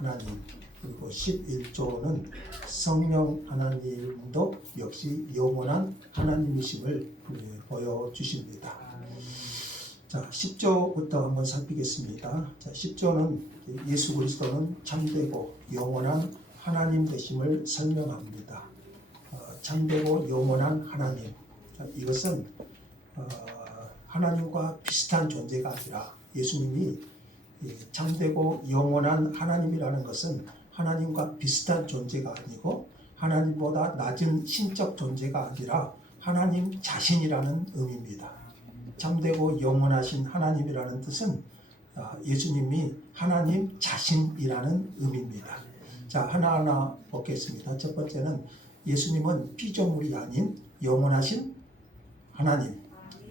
하나님, 그리고 11조는 성령 하나님도 역시 영원한 하나님이심을 보여주십니다. 자, 10조부터 한번 살피겠습니다. 자, 10조는 예수 그리스도는 참되고 영원한 하나님 되심을 설명합니다. 참되고 영원한 하나님. 자, 이것은 하나님과 비슷한 존재가 아니라 예수님이 참되고 영원한 하나님이라는 것은 하나님과 비슷한 존재가 아니고 하나님보다 낮은 신적 존재가 아니라 하나님 자신이라는 의미입니다. 참되고 영원하신 하나님이라는 뜻은 예수님이 하나님 자신이라는 의미입니다. 자, 하나하나 보겠습니다. 첫 번째는 예수님은 피조물이 아닌 영원하신 하나님.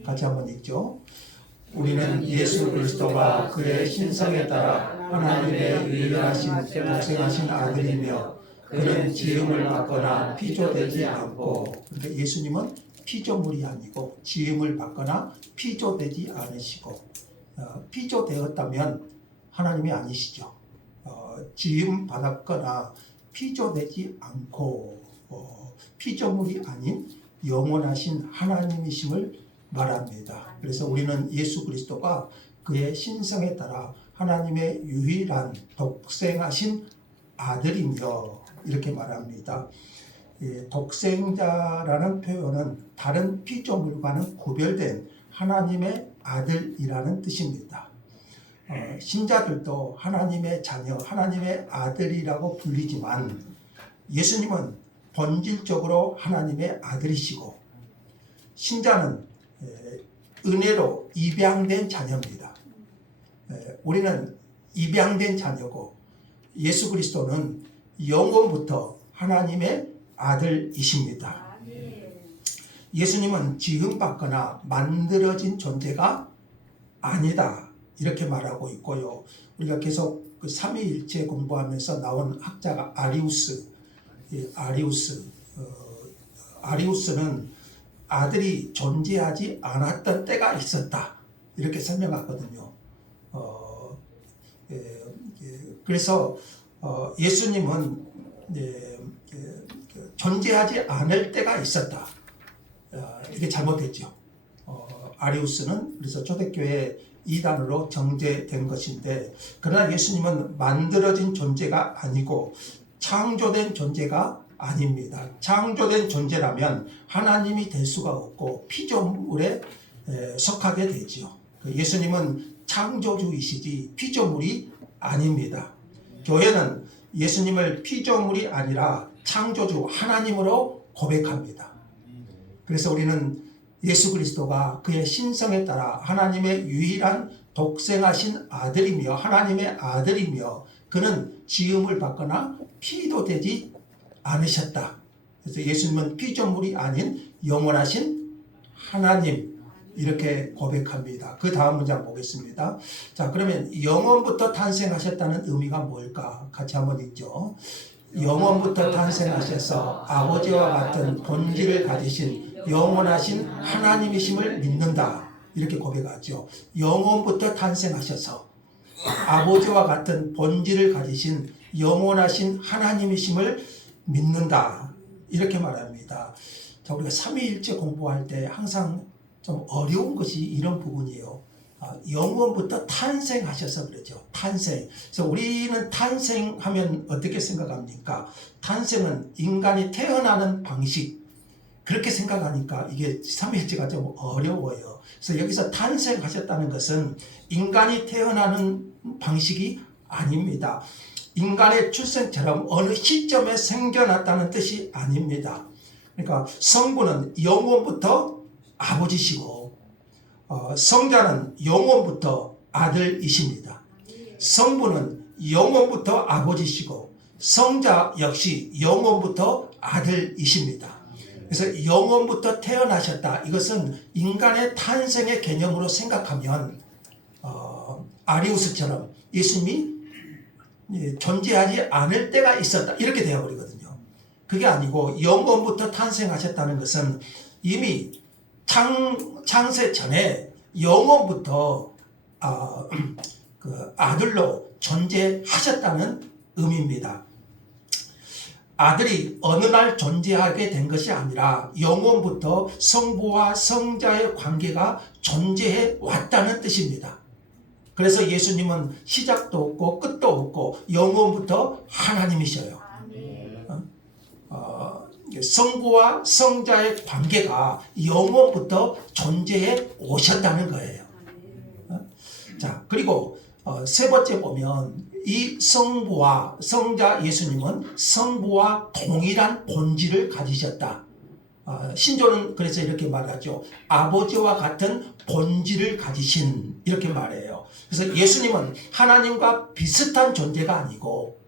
같이 한번 읽죠. 우리는 예수 그리스도가 그의 신성에 따라 하나님의 유일하신 독생하신 아들이며 그는 지음을 받거나 피조되지 않고, 그러니까 예수님은 피조물이 아니고 지음을 받거나 피조되지 않으시고, 피조되었다면 하나님이 아니시죠. 지음 받았거나 피조되지 않고 피조물이 아닌 영원하신 하나님이심을 말합니다. 그래서 우리는 예수 그리스도가 그의 신성에 따라 하나님의 유일한 독생하신 아들이며 이렇게 말합니다. 독생자라는 표현은 다른 피조물과는 구별된 하나님의 아들이라는 뜻입니다. 신자들도 하나님의 자녀, 하나님의 아들이라고 불리지만 예수님은 본질적으로 하나님의 아들이시고 신자는 은혜로 입양된 자녀입니다. 우리는 입양된 자녀고 예수 그리스도는 영원부터 하나님의 아들이십니다. 예수님은 지음받거나 만들어진 존재가 아니다 이렇게 말하고 있고요. 우리가 계속 그 삼위일체 공부하면서 나온 학자가 아리우스는 아들이 존재하지 않았던 때가 있었다 이렇게 설명하거든요. 그래서 예수님은 존재하지 않을 때가 있었다. 이게 잘못됐죠. 아리우스는 그래서 초대교회 이단으로 정죄된 것인데, 그러나 예수님은 만들어진 존재가 아니고 창조된 존재가 아닙니다. 창조된 존재라면 하나님이 될 수가 없고 피조물에 속하게 되지요. 예수님은 창조주이시지 피조물이 아닙니다. 교회는 예수님을 피조물이 아니라 창조주 하나님으로 고백합니다. 그래서 우리는 예수 그리스도가 그의 신성에 따라 하나님의 유일한 독생하신 아들이며 하나님의 아들이며 그는 지음을 받거나 피도 되지 않으셨다. 그래서 예수님은 피조물이 아닌 영원하신 하나님 이렇게 고백합니다. 그 다음 문장 보겠습니다. 자, 그러면 영원부터 탄생하셨다는 의미가 뭘까? 같이 한번 읽죠. 영원부터 탄생하셔서 아버지와 같은 본질을 가지신 영원하신 하나님이심을 믿는다. 이렇게 고백하죠. 영원부터 탄생하셔서 아버지와 같은 본질을 가지신 영원하신 하나님이심을 믿는다. 이렇게 말합니다. 자, 우리가 삼위일체 공부할 때 항상 좀 어려운 것이 이런 부분이에요. 영원부터 탄생하셔서 그러죠. 탄생. 그래서 우리는 탄생하면 어떻게 생각합니까? 탄생은 인간이 태어나는 방식. 그렇게 생각하니까 이게 삼위일체가 좀 어려워요. 그래서 여기서 탄생하셨다는 것은 인간이 태어나는 방식이 아닙니다. 인간의 출생처럼 어느 시점에 생겨났다는 뜻이 아닙니다. 그러니까 성부는 영원부터 아버지시고 성자는 영원부터 아들이십니다. 성부는 영원부터 아버지시고 성자 역시 영원부터 아들이십니다. 그래서 영원부터 태어나셨다. 이것은 인간의 탄생의 개념으로 생각하면 아리우스처럼 예수님이 존재하지 않을 때가 있었다. 이렇게 되어버리거든요. 그게 아니고 영원부터 탄생하셨다는 것은 이미 창세 전에 영원부터 그 아들로 존재하셨다는 의미입니다. 아들이 어느 날 존재하게 된 것이 아니라 영원부터 성부와 성자의 관계가 존재해 왔다는 뜻입니다. 그래서 예수님은 시작도 없고 끝도 없고 영원부터 하나님이셔요. 성부와 성자의 관계가 영원부터 존재해 오셨다는 거예요. 자, 그리고 세 번째 보면 이 성부와 성자 예수님은 성부와 동일한 본질을 가지셨다. 신조는 그래서 이렇게 말하죠. 아버지와 같은 본질을 가지신, 이렇게 말해요. 그래서 예수님은 하나님과 비슷한 존재가 아니고,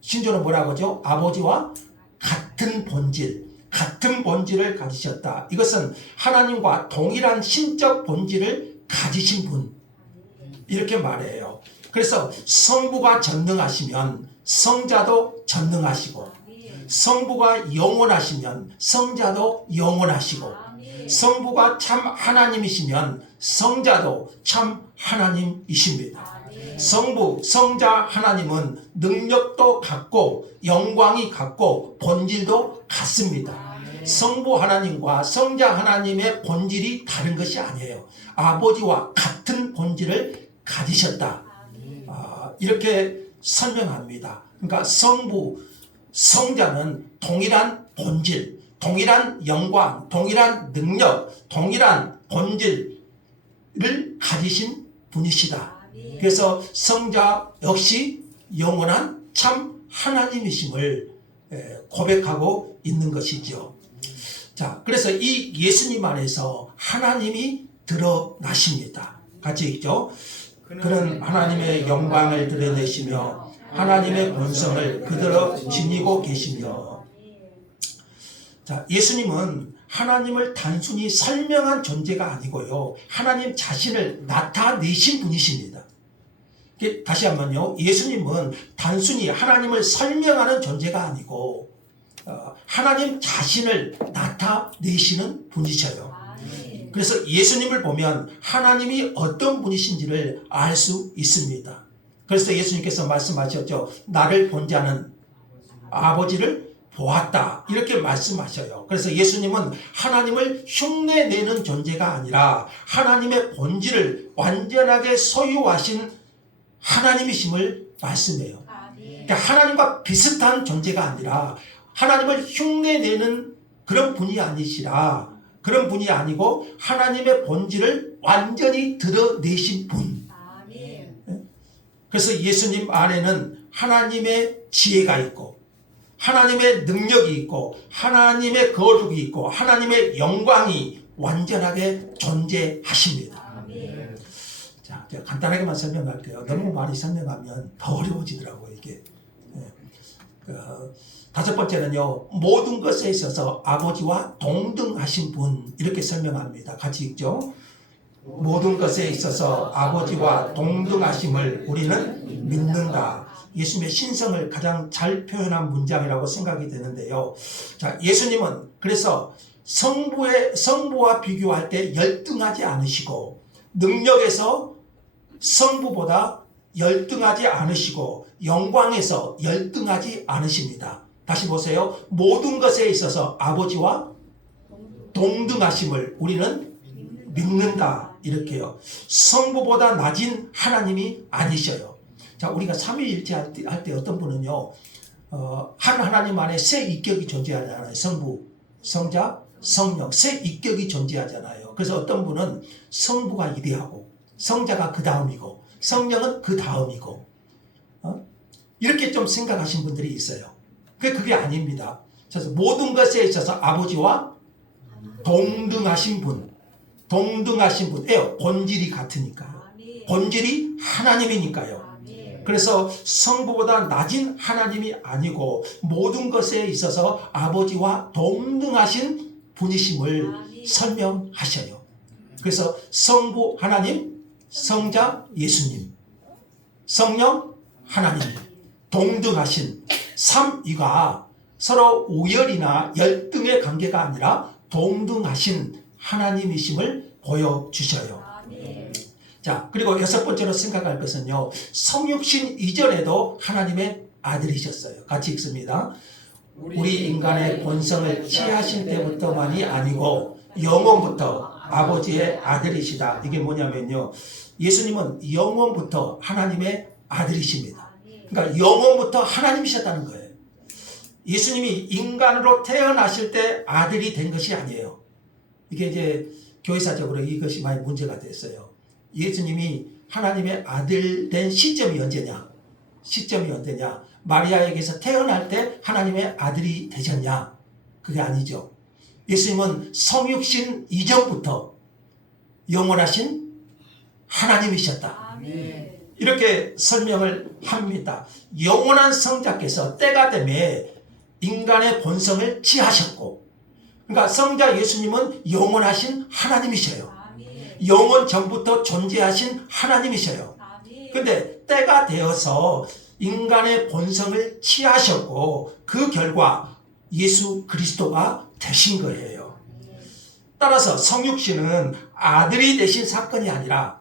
신조는 뭐라고 하죠? 아버지와 같은 본질, 같은 본질을 가지셨다. 이것은 하나님과 동일한 신적 본질을 가지신 분, 이렇게 말해요. 그래서 성부가 전능하시면 성자도 전능하시고, 성부가 영원하시면 성자도 영원하시고, 성부가 참 하나님이시면 성자도 참 하나님이십니다. 성부, 성자 하나님은 능력도 같고 영광이 같고 본질도 같습니다. 성부 하나님과 성자 하나님의 본질이 다른 것이 아니에요. 아버지와 같은 본질을 가지셨다. 이렇게 설명합니다. 그러니까 성부, 성자는 동일한 본질, 동일한 영광, 동일한 능력, 동일한 본질을 가지신 분이시다. 그래서 성자 역시 영원한 참 하나님이심을 고백하고 있는 것이죠. 자, 그래서 이 예수님 안에서 하나님이 드러나십니다. 같이 읽죠. 그는 하나님의 영광을 드러내시며 하나님의 본성을 그대로 지니고 계시며. 자, 예수님은 하나님을 단순히 설명한 존재가 아니고요, 하나님 자신을 나타내신 분이십니다. 다시 한번요, 예수님은 단순히 하나님을 설명하는 존재가 아니고 하나님 자신을 나타내시는 분이셔요. 그래서 예수님을 보면 하나님이 어떤 분이신지를 알 수 있습니다. 그래서 예수님께서 말씀하셨죠. 나를 본 자는 아버지를 보았다, 이렇게 말씀하셔요. 그래서 예수님은 하나님을 흉내내는 존재가 아니라 하나님의 본질을 완전하게 소유하신 하나님이심을 말씀해요. 그러니까 하나님과 비슷한 존재가 아니라 하나님을 흉내내는 그런 분이 아니시라, 그런 분이 아니고 하나님의 본질을 완전히 드러내신 분. 그래서 예수님 안에는 하나님의 지혜가 있고 하나님의 능력이 있고 하나님의 거룩이 있고 하나님의 영광이 완전하게 존재하십니다. 자, 제가 간단하게만 설명할게요. 너무 많이 설명하면 더 어려워지더라고요, 이게. 다섯 번째는요, 모든 것에 있어서 아버지와 동등하신 분, 이렇게 설명합니다. 같이 읽죠. 모든 것에 있어서 아버지와 동등하심을 우리는 믿는다. 예수님의 신성을 가장 잘 표현한 문장이라고 생각이 되는데요. 자, 예수님은 그래서 성부와 비교할 때 열등하지 않으시고, 능력에서 성부보다 열등하지 않으시고, 영광에서 열등하지 않으십니다. 다시 보세요. 모든 것에 있어서 아버지와 동등하심을 우리는 믿는다, 이렇게요. 성부보다 낮은 하나님이 아니셔요. 자, 우리가 삼위일체 할 때 어떤 분은요, 한 하나님 안에 세 인격이 존재하잖아요. 성부, 성자, 성령, 세 인격이 존재하잖아요. 그래서 어떤 분은 성부가 이대하고 성자가 그 다음이고 성령은 그 다음이고, 이렇게 좀 생각하신 분들이 있어요. 그게 아닙니다. 그래서 모든 것에 있어서 아버지와 동등하신 분, 동등하신 분이에요. 본질이 같으니까요. 본질이 하나님이니까요. 그래서 성부보다 낮은 하나님이 아니고 모든 것에 있어서 아버지와 동등하신 분이심을 설명하셔요. 그래서 성부 하나님, 성자 예수님, 성령 하나님, 동등하신 삼위가 서로 우열이나 열등의 관계가 아니라 동등하신 하나님이심을 보여주셔요. 자, 그리고 여섯 번째로 생각할 것은요, 성육신 이전에도 하나님의 아들이셨어요. 같이 읽습니다. 우리 인간의 본성을 취하신 때부터만이 아니고 영원부터 아버지의 아들이시다. 이게 뭐냐면요, 예수님은 영원부터 하나님의 아들이십니다. 그러니까 영원부터 하나님이셨다는 거예요. 예수님이 인간으로 태어나실 때 아들이 된 것이 아니에요. 이게 이제 교회사적으로 이것이 많이 문제가 됐어요. 예수님이 하나님의 아들 된 시점이 언제냐? 시점이 언제냐? 마리아에게서 태어날 때 하나님의 아들이 되셨냐? 그게 아니죠. 예수님은 성육신 이전부터 영원하신 하나님이셨다. 아멘. 이렇게 설명을 합니다. 영원한 성자께서 때가 되매 인간의 본성을 취하셨고, 그러니까 성자 예수님은 영원하신 하나님이셔요. 아멘. 영원 전부터 존재하신 하나님이셔요. 아멘. 근데 때가 되어서 인간의 본성을 취하셨고 그 결과 예수 그리스도가 되신 거예요. 따라서 성육신은 아들이 되신 사건이 아니라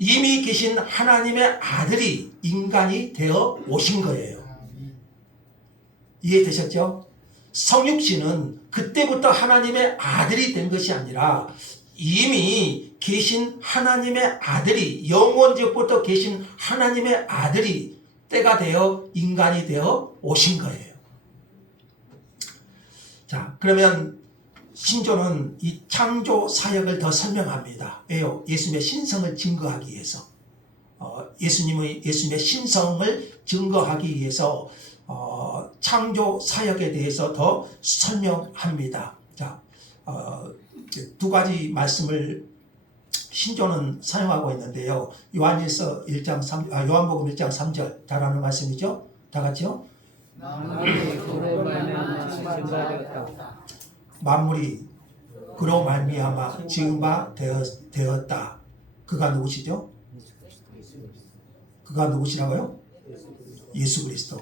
이미 계신 하나님의 아들이 인간이 되어 오신 거예요. 이해되셨죠? 성육신은 그때부터 하나님의 아들이 된 것이 아니라 이미 계신 하나님의 아들이, 영원전부터 계신 하나님의 아들이 때가 되어 인간이 되어 오신 거예요. 자, 그러면 신조는 이 창조 사역을 더 설명합니다. 왜요? 예수님의 신성을 증거하기 위해서. 예수님의 신성을 증거하기 위해서 창조 사역에 대해서 더 설명합니다. 자, 두 가지 말씀을 신조는 사용하고 있는데요. 요한일서 1장 3, 요한복음 1장 3절 잘하는 말씀이죠? 다 같이요? 만물이 그로 말미암아 지은 바 되었다. 그가 누구시죠? 그가 누구시라고요? 예수 그리스도.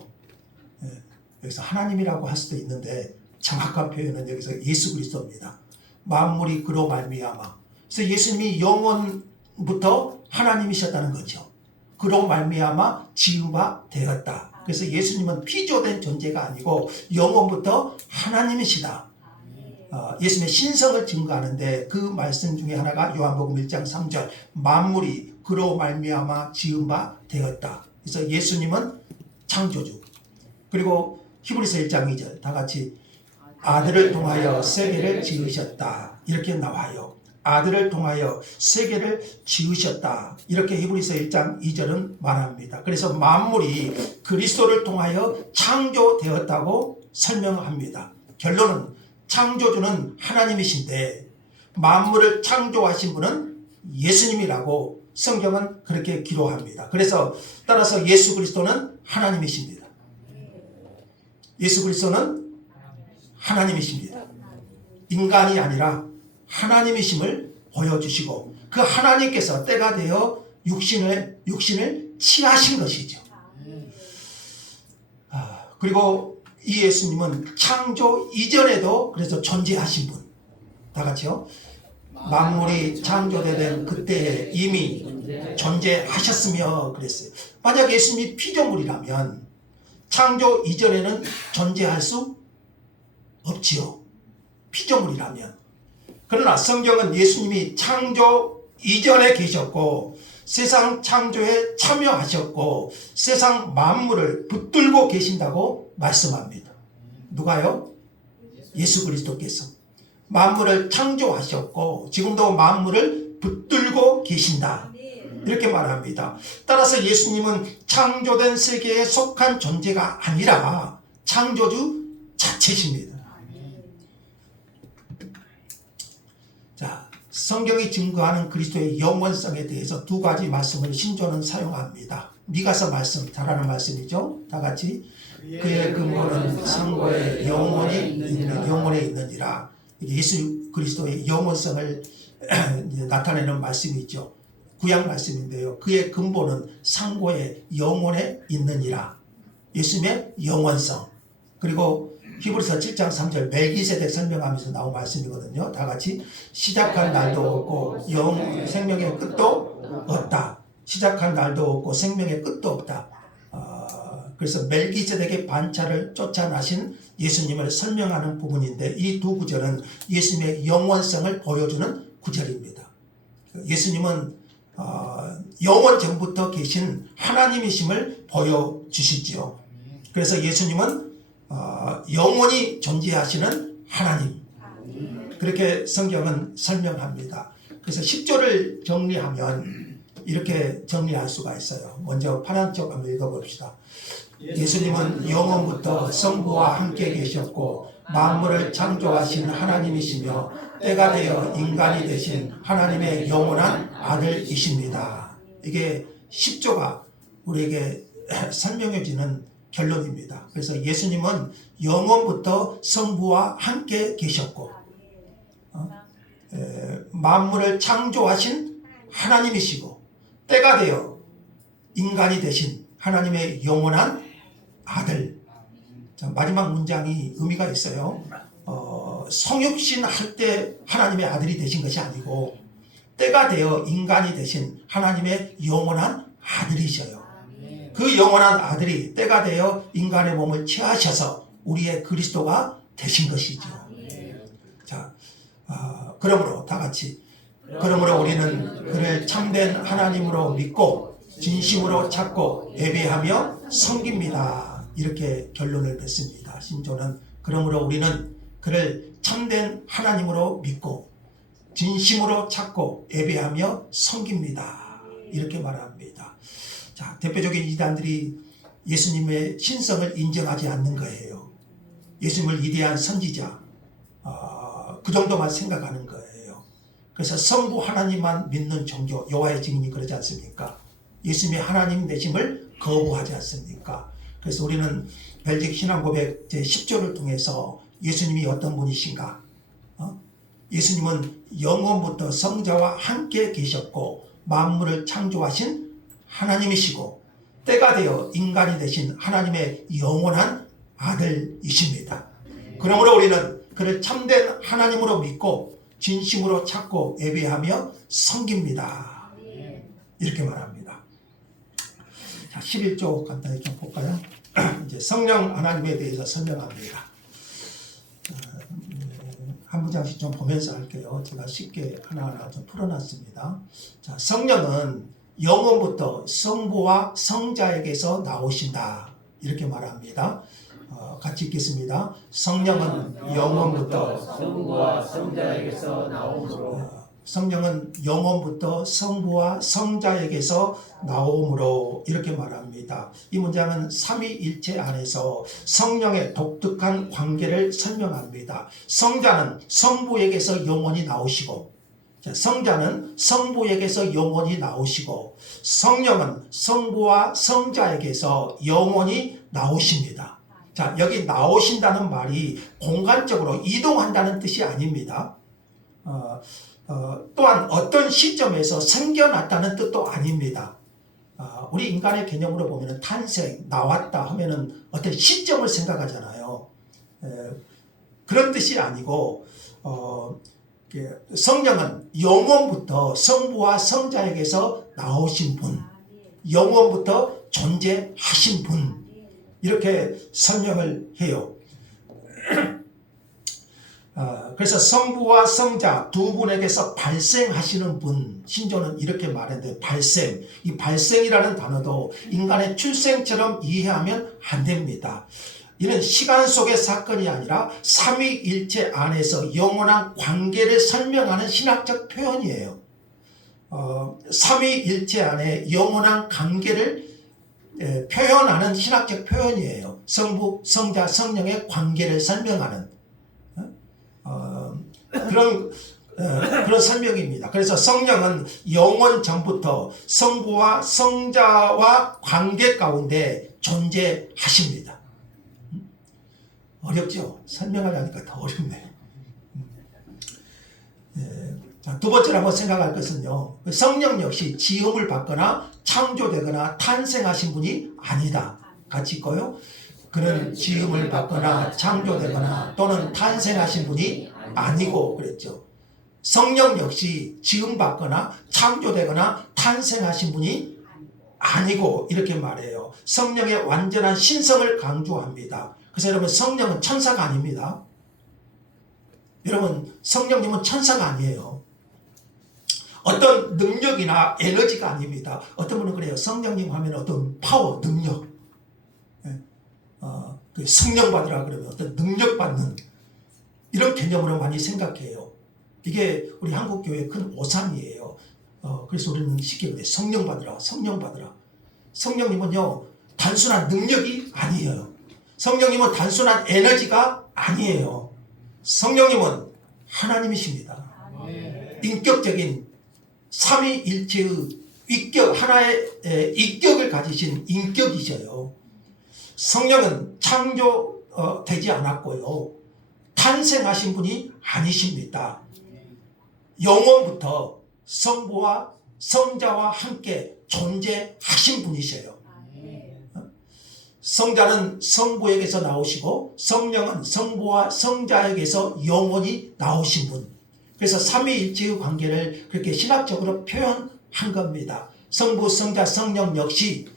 여기서 하나님이라고 할 수도 있는데 정확한 표현은 여기서 예수 그리스도입니다. 만물이 그로 말미암아. 그래서 예수님이 영원부터 하나님이셨다는 거죠. 그로 말미암아 지은 바 되었다. 그래서 예수님은 피조된 존재가 아니고 영원부터 하나님이시다. 예수님의 신성을 증거하는데 그 말씀 중에 하나가 요한복음 1장 3절 만물이 그로 말미암아 지은 바 되었다. 그래서 예수님은 창조주. 그리고 히브리서 1장 2절 다 같이 아들을 통하여 세계를 지으셨다. 이렇게 나와요. 아들을 통하여 세계를 지으셨다. 이렇게 히브리서 1장 2절은 말합니다. 그래서 만물이 그리스도를 통하여 창조되었다고 설명합니다. 결론은 창조주는 하나님이신데 만물을 창조하신 분은 예수님이라고 성경은 그렇게 기록합니다. 그래서 따라서 예수 그리스도는 하나님이십니다. 예수 그리스도는 하나님이십니다. 인간이 아니라 하나님이심을 보여주시고 그 하나님께서 때가 되어 육신을 취하신 것이죠. 그리고 이 예수님은 창조 이전에도 그래서 존재하신 분. 다 같이요. 만물이 창조되던 그때에 이미 존재하셨으며 그랬어요. 만약 예수님이 피조물이라면 창조 이전에는 존재할 수 없지요. 피조물이라면. 그러나 성경은 예수님이 창조 이전에 계셨고 세상 창조에 참여하셨고 세상 만물을 붙들고 계신다고 말씀합니다. 누가요? 예수 그리스도께서 만물을 창조하셨고 지금도 만물을 붙들고 계신다. 이렇게 말합니다. 따라서 예수님은 창조된 세계에 속한 존재가 아니라 창조주 자체십니다. 자, 성경이 증거하는 그리스도의 영원성에 대해서 두 가지 말씀을 신조는 사용합니다. 미가서 말씀, 잘하는 말씀이죠. 다 같이 그의 근본은 상고의 영원에 있느니라. 예수 그리스도의 영원성을 나타내는 말씀이죠. 구약 말씀인데요. 그의 근본은 상고의 영원에 있느니라. 예수님의 영원성. 그리고 히브리서 7장 3절 멜기세덱 설명하면서 나온 말씀이거든요. 다 같이 시작할 날도 없고 생명의 끝도 없다. 시작한 날도 없고 생명의 끝도 없다. 그래서 멜기세덱의 반차를 쫓아나신 예수님을 설명하는 부분인데 이 두 구절은 예수님의 영원성을 보여주는 구절입니다. 예수님은 영원 전부터 계신 하나님이심을 보여주시지요. 그래서 예수님은 영원히 존재하시는 하나님, 그렇게 성경은 설명합니다. 그래서 10조를 정리하면 이렇게 정리할 수가 있어요. 먼저 파란 쪽 한번 읽어봅시다. 예수님은 영원부터 성부와 함께 계셨고 만물을 창조하신 하나님이시며 때가 되어 인간이 되신 하나님의 영원한 아들이십니다. 이게 10조가 우리에게 설명해 주는 결론입니다. 그래서 예수님은 영원부터 성부와 함께 계셨고 만물을 창조하신 하나님이시고 때가 되어 인간이 되신 하나님의 영원한 아들. 자, 마지막 문장이 의미가 있어요. 성육신 할 때 하나님의 아들이 되신 것이 아니고 때가 되어 인간이 되신 하나님의 영원한 아들이셔요. 그 영원한 아들이 때가 되어 인간의 몸을 취하셔서 우리의 그리스도가 되신 것이죠. 자, 그러므로 다 같이 그러므로 우리는 그를 참된 하나님으로 믿고 진심으로 찾고 예배하며 섬깁니다. 이렇게 결론을 맺습니다. 신조는 그러므로 우리는 그를 참된 하나님으로 믿고 진심으로 찾고 예배하며 섬깁니다. 이렇게 말합니다. 자, 대표적인 이단들이 예수님의 신성을 인정하지 않는 거예요. 예수님을 위대한 선지자, 그 정도만 생각하는 거예요. 그래서 성부 하나님만 믿는 종교, 여호와의 증인이 그러지 않습니까? 예수님의 하나님 되심을 거부하지 않습니까? 그래서 우리는 벨직 신앙고백 제10조를 통해서 예수님이 어떤 분이신가? 예수님은 영원부터 성자와 함께 계셨고 만물을 창조하신 하나님이시고 때가 되어 인간이 되신 하나님의 영원한 아들이십니다. 그러므로 우리는 그를 참된 하나님으로 믿고 진심으로 찾고 예배하며 섬깁니다. 이렇게 말합니다. 자, 11조 간단히 좀 볼까요? 이제 성령 하나님에 대해서 설명합니다. 한 문장씩 좀 보면서 할게요. 제가 쉽게 하나하나 좀 풀어놨습니다. 자, 성령은 영원부터 성부와 성자에게서 나오신다. 이렇게 말합니다. 같이 읽겠습니다. 성령은 영원부터 성부와 성자에게서 나오므로 성령은 영원부터 성부와 성자에게서 나오므로 이렇게 말합니다. 이 문장은 삼위일체 안에서 성령의 독특한 관계를 설명합니다. 성자는 성부에게서 영원히 나오시고 성자는 성부에게서 영원히 나오시고 성령은 성부와 성자에게서 영원히 나오십니다. 자, 여기 나오신다는 말이 공간적으로 이동한다는 뜻이 아닙니다. 또한 어떤 시점에서 생겨났다는 뜻도 아닙니다. 우리 인간의 개념으로 보면 탄생, 나왔다 하면은 어떤 시점을 생각하잖아요. 그런 뜻이 아니고 성령은 영원부터 성부와 성자에게서 나오신 분, 영원부터 존재하신 분, 이렇게 설명을 해요. 그래서 성부와 성자 두 분에게서 발생하시는 분, 신조는 이렇게 말했는데 발생, 이 발생이라는 단어도 인간의 출생처럼 이해하면 안 됩니다. 이는 시간 속의 사건이 아니라 삼위일체 안에서 영원한 관계를 설명하는 신학적 표현이에요. 삼위일체 안에 영원한 관계를 표현하는 신학적 표현이에요. 성부, 성자, 성령의 관계를 설명하는 그런 설명입니다. 그래서 성령은 영원 전부터 성부와 성자와 관계 가운데 존재하십니다. 어렵죠? 설명하려니까 더 어렵네요. 자, 두 번째로 한번 생각할 것은요. 성령 역시 지음을 받거나 창조되거나 탄생하신 분이 아니다. 같이 읽어요. 그는 지음을 받거나 창조되거나 또는 탄생하신 분이 아니고 그랬죠. 성령 역시 지음받거나 창조되거나 탄생하신 분이 아니고 이렇게 말해요. 성령의 완전한 신성을 강조합니다. 그래서 여러분 성령은 천사가 아닙니다. 여러분 성령님은 천사가 아니에요. 어떤 능력이나 에너지가 아닙니다. 어떤 분은 그래요. 성령님 하면 어떤 파워, 능력, 그 성령 받으라 그러면 어떤 능력 받는 이런 개념으로 많이 생각해요. 이게 우리 한국교회의 큰 오산이에요. 그래서 우리는 쉽게 그래 성령 받으라, 성령 받으라. 성령님은요 단순한 능력이 아니에요. 성령님은 단순한 에너지가 아니에요. 성령님은 하나님이십니다. 인격적인 삼위일체의 위격, 하나의 인격을 가지신 인격이셔요. 성령은 창조되지 않았고요. 탄생하신 분이 아니십니다. 영원부터 성부와 성자와 함께 존재하신 분이셔요. 성자는 성부에게서 나오시고 성령은 성부와 성자에게서 영원히 나오신 분. 그래서 삼위일체의 관계를 그렇게 신학적으로 표현한 겁니다. 성부, 성자, 성령 역시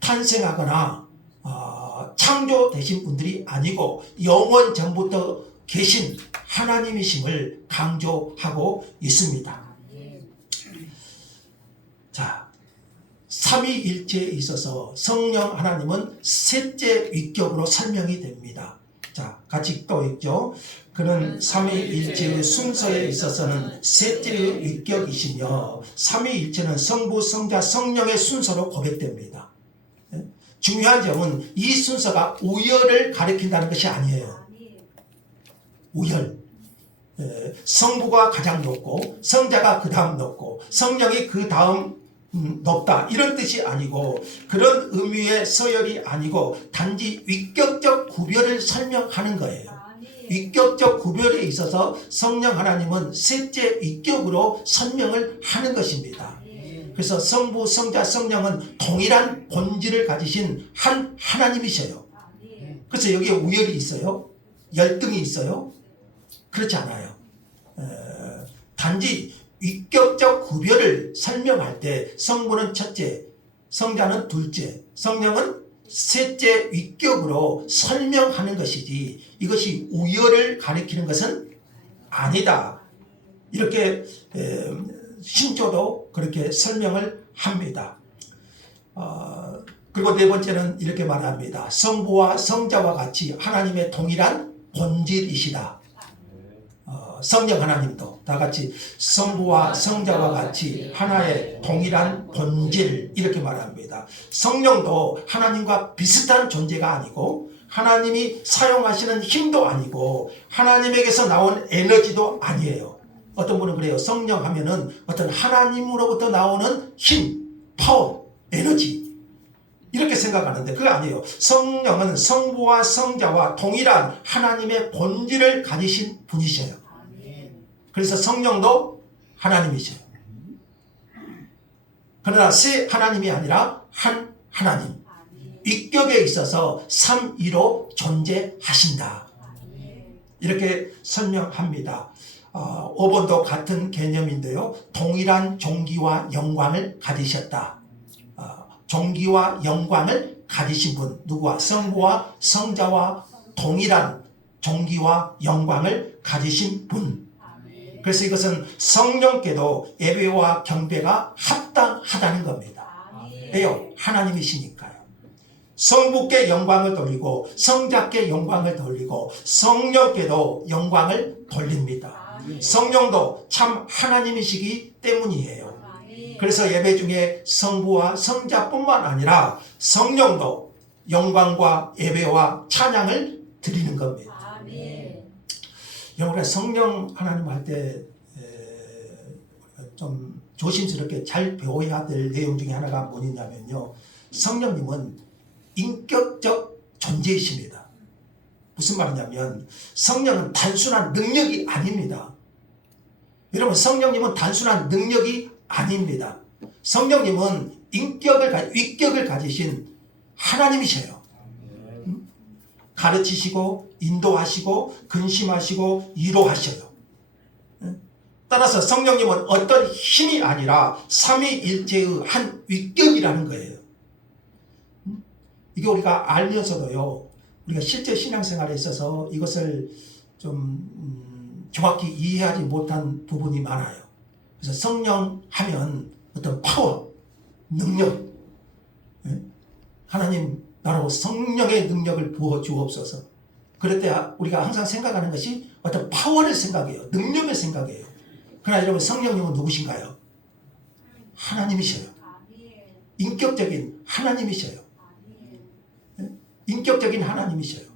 탄생하거나 창조되신 분들이 아니고 영원 전부터 계신 하나님이심을 강조하고 있습니다. 자, 삼위일체에 있어서 성령 하나님은 셋째 위격으로 설명이 됩니다. 자, 같이 또 있죠. 그는 삼위일체의 순서에 있어서는 셋째의 위격이시며 삼위일체는 성부, 성자, 성령의 순서로 고백됩니다. 중요한 점은 이 순서가 우열을 가리킨다는 것이 아니에요. 우열. 성부가 가장 높고 성자가 그 다음 높고 성령이 그 다음 높다 이런 뜻이 아니고 그런 의미의 서열이 아니고 단지 위격적 구별을 설명하는 거예요. 위격적 구별에 있어서 성령 하나님은 셋째 위격으로 설명을 하는 것입니다. 그래서 성부, 성자, 성령은 동일한 본질을 가지신 한 하나님이셔요. 그래서 여기에 우열이 있어요? 열등이 있어요? 그렇지 않아요. 단지 위격적 구별을 설명할 때 성부는 첫째, 성자는 둘째, 성령은 셋째 위격으로 설명하는 것이지 이것이 우열을 가리키는 것은 아니다. 이렇게 신조도 그렇게 설명을 합니다. 그리고 네 번째는 이렇게 말합니다. 성부와 성자와 같이 하나님의 동일한 본질이시다. 성령 하나님도 다 같이 성부와 성자와 같이 하나의 동일한 본질 이렇게 말합니다. 성령도 하나님과 비슷한 존재가 아니고 하나님이 사용하시는 힘도 아니고 하나님에게서 나온 에너지도 아니에요. 어떤 분은 그래요. 성령 하면은 어떤 하나님으로부터 나오는 힘, 파워, 에너지 이렇게 생각하는데 그거 아니에요. 성령은 성부와 성자와 동일한 하나님의 본질을 가지신 분이셔요. 그래서 성령도 하나님이셔요. 그러나 세 하나님이 아니라 한 하나님. 위격에 있어서 삼위로 존재하신다. 이렇게 설명합니다. 5번도 같은 개념인데요. 동일한 종기와 영광을 가지셨다. 종기와 영광을 가지신 분. 누구와? 성부와 성자와 동일한 종기와 영광을 가지신 분. 그래서 이것은 성령께도 예배와 경배가 합당하다는 겁니다. 왜요? 하나님이시니까요. 성부께 영광을 돌리고 성자께 영광을 돌리고 성령께도 영광을 돌립니다. 성령도 참 하나님이시기 때문이에요. 그래서 예배 중에 성부와 성자뿐만 아니라 성령도 영광과 예배와 찬양을 드리는 겁니다. 우리가 성령 하나님 할 때 좀 조심스럽게 잘 배워야 될 내용 중에 하나가 뭐냐면요. 성령님은 인격적 존재이십니다. 무슨 말이냐면 성령은 단순한 능력이 아닙니다. 여러분 성령님은 단순한 능력이 아닙니다. 성령님은 위격을 가지신 하나님이셔요. 가르치시고 인도하시고 근심하시고 위로하셔요. 따라서 성령님은 어떤 힘이 아니라 삼위일체의 한 위격이라는 거예요. 이게 우리가 알면서도요, 우리가 실제 신앙생활에 있어서 이것을 좀 정확히 이해하지 못한 부분이 많아요. 그래서 성령 하면 어떤 파워, 능력, 하나님 나라고 성령의 능력을 부어 주옵소서. 그럴 때 우리가 항상 생각하는 것이 어떤 파워를 생각해요. 능력을 생각해요. 그러나 여러분, 성령님은 누구신가요? 하나님이셔요. 인격적인 하나님이셔요. 인격적인 하나님이셔요.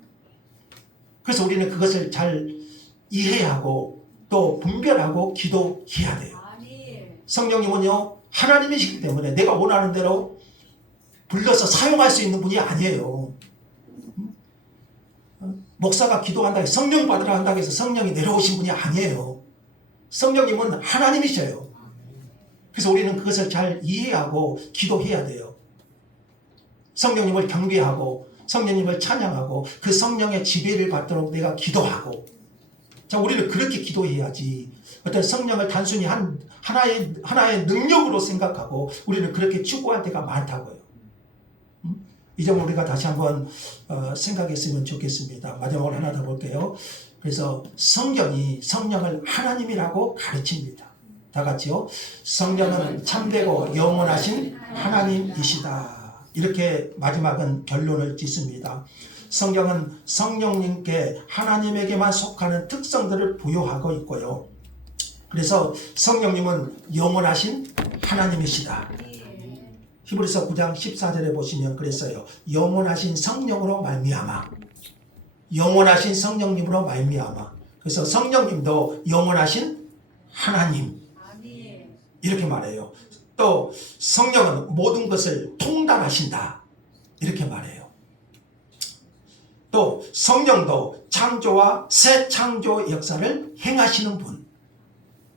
그래서 우리는 그것을 잘 이해하고 또 분별하고 기도해야 돼요. 성령님은요, 하나님이시기 때문에 내가 원하는 대로 불러서 사용할 수 있는 분이 아니에요. 목사가 기도한다고 해서 성령 받으라 한다고 해서 성령이 내려오신 분이 아니에요. 성령님은 하나님이셔요. 그래서 우리는 그것을 잘 이해하고 기도해야 돼요. 성령님을 경배하고 성령님을 찬양하고 그 성령의 지배를 받도록 내가 기도하고, 자, 우리는 그렇게 기도해야지 어떤 성령을 단순히 하나의 능력으로 생각하고 우리는 그렇게 추구할 때가 많다고요. 이 점을 우리가 다시 한번 생각했으면 좋겠습니다. 마지막으로 하나 더 볼게요. 그래서 성경이 성령을 하나님이라고 가르칩니다. 다 같이요. 성령은 참되고 영원하신 하나님이시다. 이렇게 마지막은 결론을 짓습니다. 성경은 성령님께 하나님에게만 속하는 특성들을 부여하고 있고요. 그래서 성령님은 영원하신 하나님이시다. 히브리서 9장 14절에 보시면 그랬어요. 영원하신 성령으로 말미암아. 영원하신 성령님으로 말미암아. 그래서 성령님도 영원하신 하나님. 이렇게 말해요. 또 성령은 모든 것을 통달하신다. 이렇게 말해요. 또 성령도 창조와 새 창조 역사를 행하시는 분.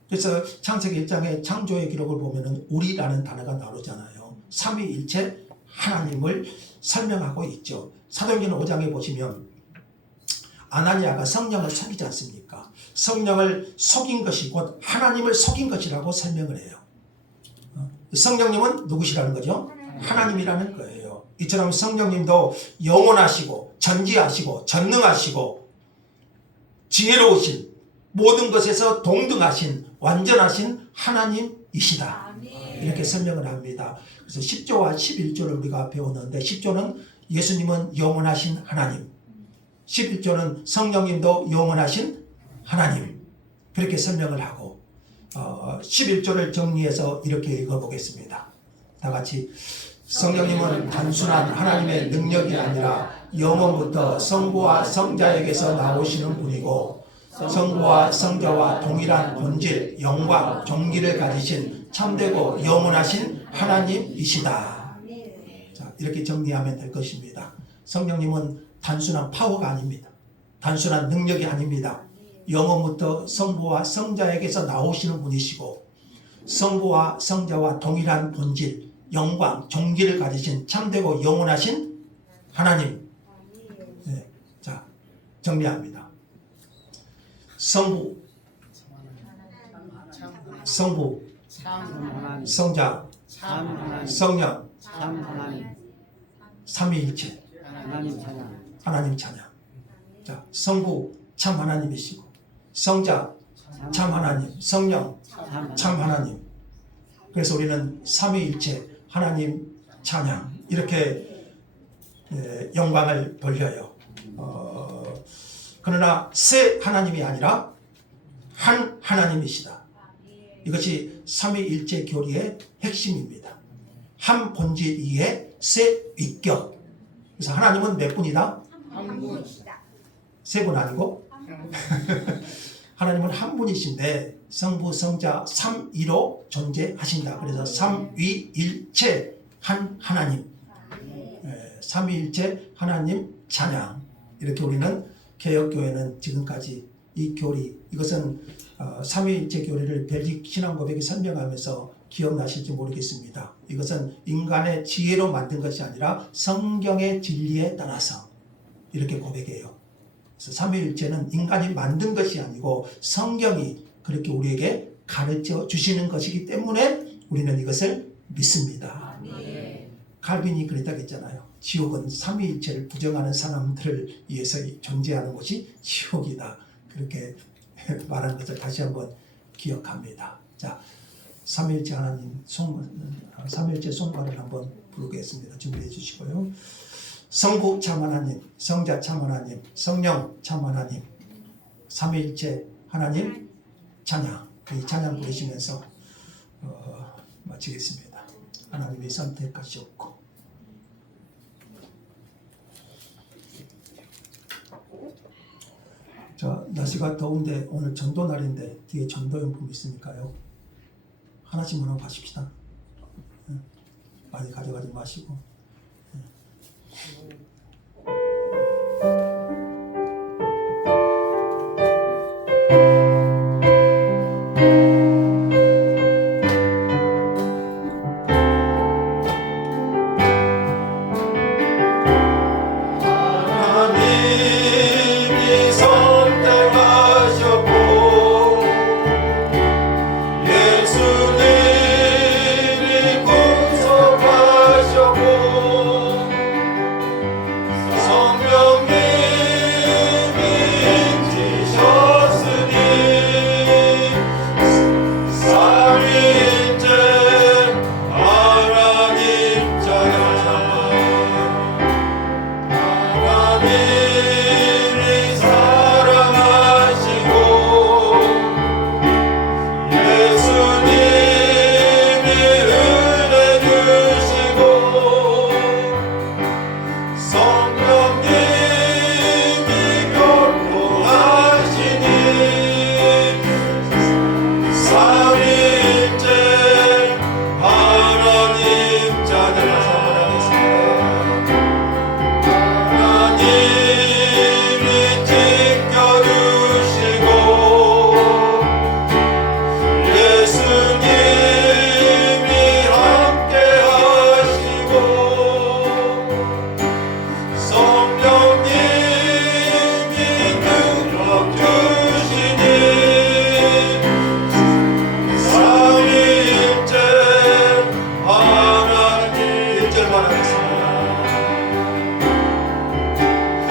그래서 창세기 1장의 창조의 기록을 보면은 우리라는 단어가 나오잖아요. 삼위일체 하나님을 설명하고 있죠. 사도행전 5장에 보시면 아나니아가 성령을 속이지 않습니까? 성령을 속인 것이 곧 하나님을 속인 것이라고 설명을 해요. 성령님은 누구시라는 거죠? 하나님이라는 거예요. 이처럼 성령님도 영원하시고 전지하시고 전능하시고 지혜로우신 모든 것에서 동등하신 완전하신 하나님이시다. 이렇게 설명을 합니다. 그래서 10조와 11조를 우리가 배웠는데 10조는 예수님은 영원하신 하나님, 11조는 성령님도 영원하신 하나님, 그렇게 설명을 하고 11조를 정리해서 이렇게 읽어보겠습니다. 다 같이. 성령님은 단순한 하나님의 능력이 아니라 영원부터 성부와 성자에게서 나오시는 분이고 성부와 성자와 동일한 본질, 영광, 존귀를 가지신 참되고 영원하신 하나님이시다. 자, 이렇게 정리하면 될 것입니다. 성령님은 단순한 파워가 아닙니다. 단순한 능력이 아닙니다. 영원부터 성부와 성자에게서 나오시는 분이시고 성부와 성자와 동일한 본질, 영광, 존귀를 가지신 참되고 영원하신 하나님. 네. 자, 정리합니다. 성부, 성자, 성령, 삼위일체, 하나님 찬양. 자, 성부 참 하나님이시고 성자 참 하나님, 성령 참 하나님. 그래서 우리는 삼위일체 하나님 찬양, 이렇게 영광을 돌려요. 그러나 세 하나님이 아니라 한 하나님이시다. 이것이 삼위일체 교리의 핵심입니다. 한 본질 이에 세 위격. 그래서 하나님은 몇 분이다? 한 분이시다. 세 분 아니고 하나님은 한 분이신데 성부 성자 삼위로 존재하신다. 그래서 삼위일체 한 하나님, 삼위일체 하나님 찬양. 이렇게 우리는 개혁교회는 지금까지 이 교리, 이것은 삼위일체 교리를 벨직 신앙고백이 설명하면서 기억나실지 모르겠습니다. 이것은 인간의 지혜로 만든 것이 아니라 성경의 진리에 따라서 이렇게 고백해요. 그래서 삼위일체는 인간이 만든 것이 아니고 성경이 그렇게 우리에게 가르쳐 주시는 것이기 때문에 우리는 이것을 믿습니다. 아멘. 칼빈이 그랬다고 했잖아요. 지옥은 삼위일체를 부정하는 사람들을 위해서 존재하는 곳이 지옥이다. 그렇게 말하는 것을 다시 한번 기억합니다. 자, 삼위일체 하나님 삼위일체 송가를 한번 부르겠습니다. 준비해 주시고요. 성부 참 하나님, 성자 참 하나님, 성령 참 하나님, 삼위일체 하나님 찬양, 이 찬양 부르시면서 마치겠습니다. 하나님이 선택하셨고 자, 날씨가 더운데 오늘 전도날인데 뒤에 전도용품 있으니까요. 하나씩만 하고 가십시다. 많이 가져가지 마시고.